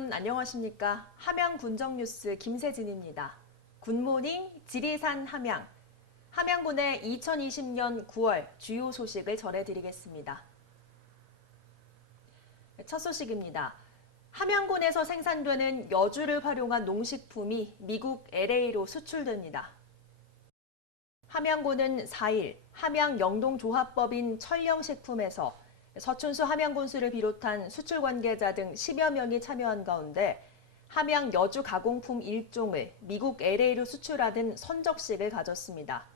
여러분 안녕하십니까? 함양 군정 뉴스 김세진입니다. 굿모닝 지리산 함양. 함양군의 2020년 9월 주요 소식을 전해드리겠습니다. 첫 소식입니다. 함양군에서 생산되는 여주를 활용한 농식품이 미국 LA로 수출됩니다. 함양군은 4일 함양 영동조합법인 천령식품에서 서춘수 함양군수를 비롯한 수출 관계자 등 10여 명이 참여한 가운데 함양 여주 가공품 1종을 미국 LA로 수출하는 선적식을 가졌습니다.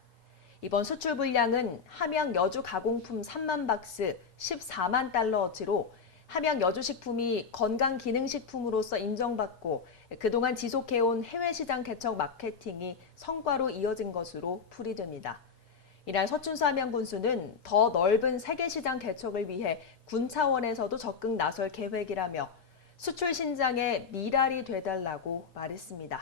이번 수출 분량은 함양 여주 가공품 3만 박스 14만 달러어치로 함양 여주식품이 건강기능식품으로서 인정받고 그동안 지속해온 해외 시장 개척 마케팅이 성과로 이어진 것으로 풀이됩니다. 이날 서춘수 함양군수는 더 넓은 세계 시장 개척을 위해 군 차원에서도 적극 나설 계획이라며 수출 신장의 미랄이 되달라고 말했습니다.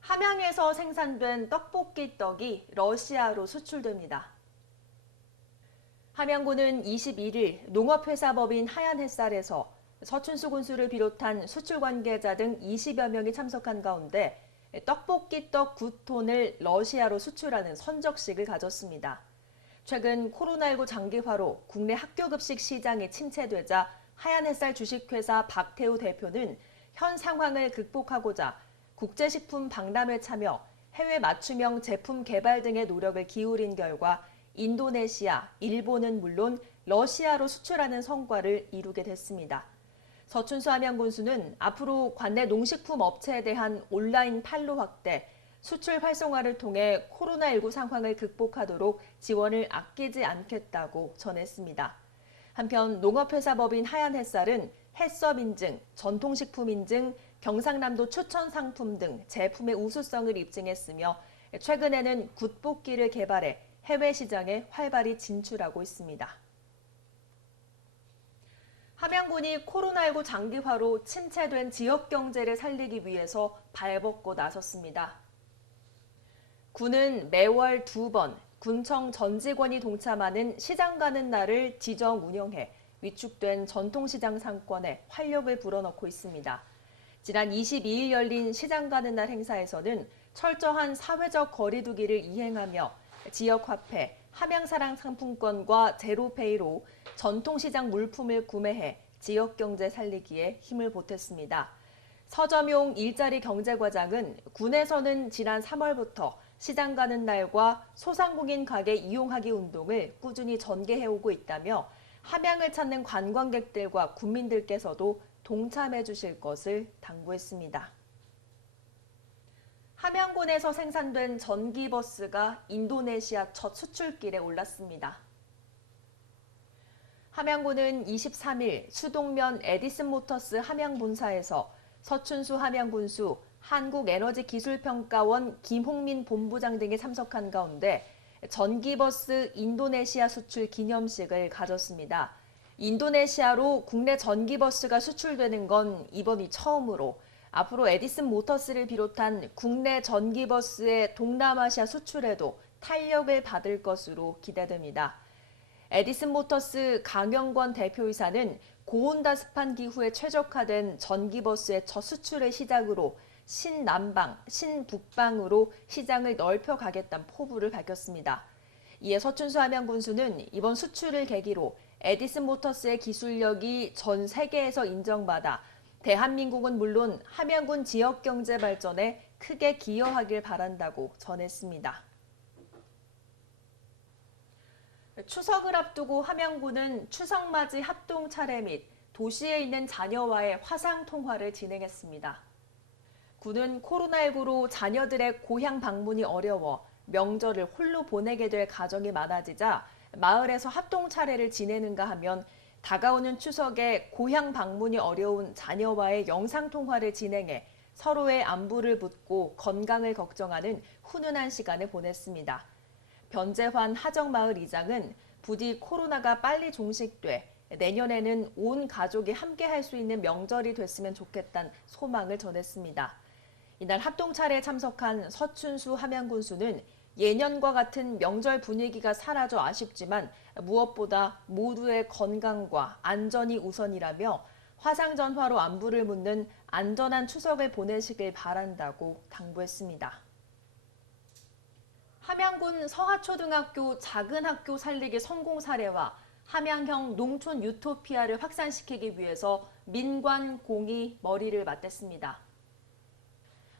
함양에서 생산된 떡볶이 떡이 러시아로 수출됩니다. 함양군은 21일 농업회사법인 하얀 햇살에서 서춘수 군수를 비롯한 수출 관계자 등 20여 명이 참석한 가운데 떡볶이 떡 9톤을 러시아로 수출하는 선적식을 가졌습니다. 최근 코로나19 장기화로 국내 학교급식 시장이 침체되자 하얀 햇살 주식회사 박태우 대표는 현 상황을 극복하고자 국제식품 박람회 참여, 해외 맞춤형 제품 개발 등의 노력을 기울인 결과 인도네시아, 일본은 물론 러시아로 수출하는 성과를 이루게 됐습니다. 서춘수 함양군수는 앞으로 관내 농식품 업체에 대한 온라인 판로 확대, 수출 활성화를 통해 코로나19 상황을 극복하도록 지원을 아끼지 않겠다고 전했습니다. 한편 농업회사법인 하얀 햇살은 햇섭 인증, 전통식품 인증, 경상남도 추천 상품 등 제품의 우수성을 입증했으며 최근에는 굿볶이를 개발해 해외 시장에 활발히 진출하고 있습니다. 함양군이 코로나19 장기화로 침체된 지역 경제를 살리기 위해서 발벗고 나섰습니다. 군은 매월 두 번 군청 전 직원이 동참하는 시장 가는 날을 지정 운영해 위축된 전통시장 상권에 활력을 불어넣고 있습니다. 지난 22일 열린 시장 가는 날 행사에서는 철저한 사회적 거리두기를 이행하며 지역 화폐, 함양사랑 상품권과 제로페이로 전통시장 물품을 구매해 지역 경제 살리기에 힘을 보탰습니다. 서점용 일자리 경제과장은 군에서는 지난 3월부터 시장 가는 날과 소상공인 가게 이용하기 운동을 꾸준히 전개해오고 있다며 함양을 찾는 관광객들과 국민들께서도 동참해 주실 것을 당부했습니다. 함양군에서 생산된 전기버스가 인도네시아 첫 수출길에 올랐습니다. 함양군은 23일 수동면 에디슨 모터스 함양 본사에서 서춘수 함양군수, 한국에너지기술평가원 김홍민 본부장 등이 참석한 가운데 전기버스 인도네시아 수출 기념식을 가졌습니다. 인도네시아로 국내 전기버스가 수출되는 건 이번이 처음으로 앞으로 에디슨 모터스를 비롯한 국내 전기버스의 동남아시아 수출에도 탄력을 받을 것으로 기대됩니다. 에디슨 모터스 강영권 대표이사는 고온다습한 기후에 최적화된 전기버스의 첫 수출을 시작으로 신남방, 신북방으로 시장을 넓혀가겠다는 포부를 밝혔습니다. 이에 서춘수 함양군수는 이번 수출을 계기로 에디슨 모터스의 기술력이 전 세계에서 인정받아 대한민국은 물론 함양군 지역 경제 발전에 크게 기여하길 바란다고 전했습니다. 추석을 앞두고 함양군은 추석맞이 합동 차례 및 도시에 있는 자녀와의 화상 통화를 진행했습니다. 군은 코로나19로 자녀들의 고향 방문이 어려워 명절을 홀로 보내게 될 가정이 많아지자 마을에서 합동 차례를 지내는가 하면 다가오는 추석에 고향 방문이 어려운 자녀와의 영상통화를 진행해 서로의 안부를 묻고 건강을 걱정하는 훈훈한 시간을 보냈습니다. 변재환 하정마을 이장은 부디 코로나가 빨리 종식돼 내년에는 온 가족이 함께 할 수 있는 명절이 됐으면 좋겠다는 소망을 전했습니다. 이날 합동 차례에 참석한 서춘수 함양군수는 예년과 같은 명절 분위기가 사라져 아쉽지만 무엇보다 모두의 건강과 안전이 우선이라며 화상 전화로 안부를 묻는 안전한 추석을 보내시길 바란다고 당부했습니다. 함양군 서하초등학교 작은 학교 살리기 성공 사례와 함양형 농촌 유토피아를 확산시키기 위해서 민관공이 머리를 맞댔습니다.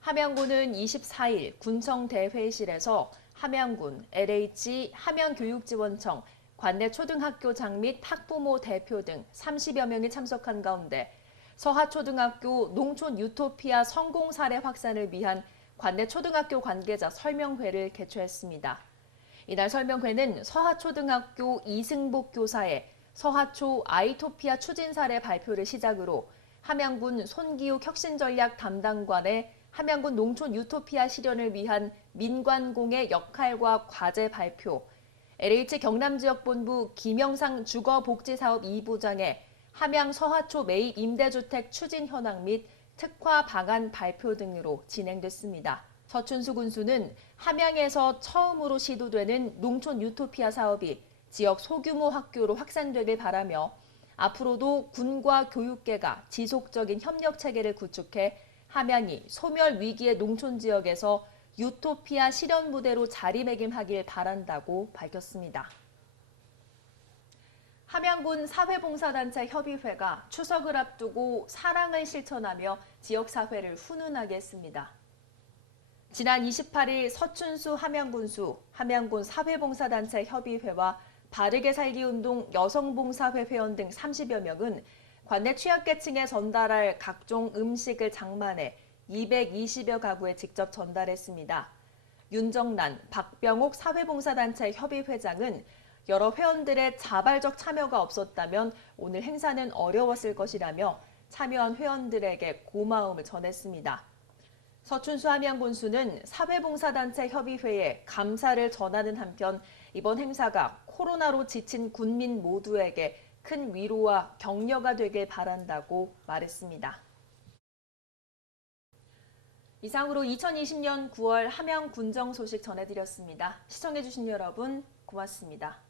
함양군은 24일 군청 대회의실에서 함양군, LH, 함양교육지원청, 관내 초등학교 장 및 학부모 대표 등 30여 명이 참석한 가운데 서하초등학교 농촌 유토피아 성공 사례 확산을 위한 관내 초등학교 관계자 설명회를 개최했습니다. 이날 설명회는 서하초등학교 이승복 교사의 서하초 아이토피아 추진 사례 발표를 시작으로 함양군 손기욱 혁신전략 담당관의 함양군 농촌 유토피아 실현을 위한 민관공의 역할과 과제 발표, LH 경남지역본부 김영상 주거복지사업 2부장의 함양 서하초 매입 임대주택 추진 현황 및 특화 방안 발표 등으로 진행됐습니다. 서춘수 군수는 함양에서 처음으로 시도되는 농촌 유토피아 사업이 지역 소규모 학교로 확산되길 바라며 앞으로도 군과 교육계가 지속적인 협력 체계를 구축해 함양이 소멸 위기의 농촌 지역에서 유토피아 실현 무대로 자리매김하길 바란다고 밝혔습니다. 함양군 사회봉사단체 협의회가 추석을 앞두고 사랑을 실천하며 지역사회를 훈훈하게 했습니다. 지난 28일 서춘수 함양군수 함양군 사회봉사단체 협의회와 바르게 살기 운동 여성봉사회 회원 등 30여 명은 관내 취약계층에 전달할 각종 음식을 장만해 220여 가구에 직접 전달했습니다. 윤정란, 박병옥 사회봉사단체 협의회장은 여러 회원들의 자발적 참여가 없었다면 오늘 행사는 어려웠을 것이라며 참여한 회원들에게 고마움을 전했습니다. 서춘수 함양군수는 사회봉사단체 협의회에 감사를 전하는 한편 이번 행사가 코로나로 지친 군민 모두에게 큰 위로와 격려가 되길 바란다고 말했습니다. 이상으로 2020년 9월 함양 군정 소식 전해드렸습니다. 시청해주신 여러분 고맙습니다.